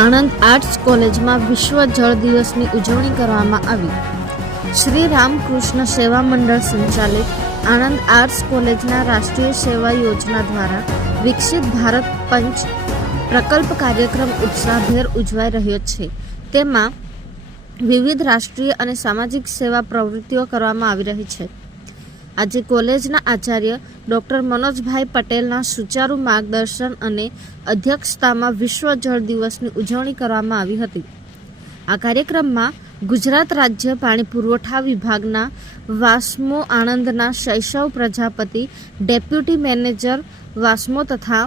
Anand arts કોલેજમાં વિશ્વ જળ દિવસની ઉજવણી કરવામાં આવી. શ્રી રામકૃષ્ણ સેવા મંડળ સંચાલિત આણંદ આર્ટ્સ કોલેજના રાષ્ટ્રીય સેવા યોજના દ્વારા વિકસિત ભારત પંચ પ્રકલ્પ કાર્યક્રમ ઉત્સાહભેર ઉજવાઈ રહ્યો છે. તેમાં વિવિધ રાષ્ટ્રીય અને સામાજિક સેવા પ્રવૃત્તિઓ કરવામાં આવી રહી છે. આજે કોલેજના આચાર્ય ડોક્ટર મનોજભાઈ પટેલના સુચારુ માર્ગદર્શન અને અધ્યક્ષતામાં વિશ્વ જળ દિવસની ઉજવણી કરવામાં આવી હતી. આ કાર્યક્રમમાં ગુજરાત રાજ્ય પાણી પુરવઠા વિભાગના વાસ્મો આણંદના શૈશવ પ્રજાપતિ ડેપ્યુટી મેનેજર વાસ્મો તથા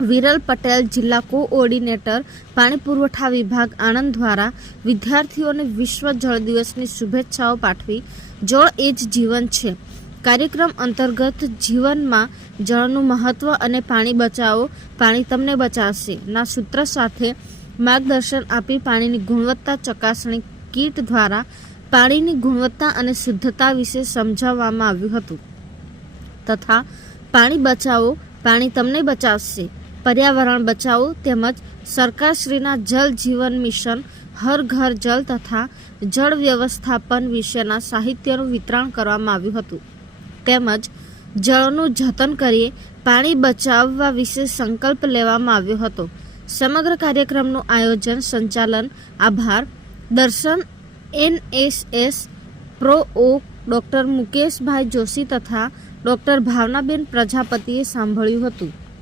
વિરલ પટેલ જિલ્લા કોઓર્ડિનેટર, પાણી પુરવઠા વિભાગ આણંદ દ્વારા વિદ્યાર્થીઓને વિશ્વ જળ દિવસની શુભેચ્છાઓ પાઠવી, જળ એ જ જીવન છે. કાર્યક્રમ અંતર્ગત જીવનમાં જળનું મહત્વ અને પાણી બચાવો, પાણી તમને બચાવશે. ના સૂત્ર સાથે માર્ગદર્શન આપી પાણીની ગુણવત્તા ચકાસણી કીટ દ્વારા પાણીની ગુણવત્તા અને શુદ્ધતા વિશે સમજાવવામાં આવ્યું હતું. તથા પાણી બચાવો, પાણી તમને બચાવશે. પર્યાવરણ બચાવ તેમજ સરકારશ્રીના જલ જીવન મિશન, હર ઘર જલ તથા જળ વ્યવસ્થાપન વિશેના સાહિત્યનું વિતરણ કરવામાં આવ્યું હતું. તેમજ જળનું જતન કરીએ, પાણી બચાવવા વિશે સંકલ્પ લેવામાં આવ્યો હતો. સમગ્ર કાર્યક્રમનું આયોજન, સંચાલન, આભાર. દર્શન એનએસએસ પ્રો ઓ, ડૉક્ટર મુકેશભાઈ જોશી તથા ડૉક્ટર ભાવનાબેન પ્રજાપતિએ સાંભળ્યું હતું.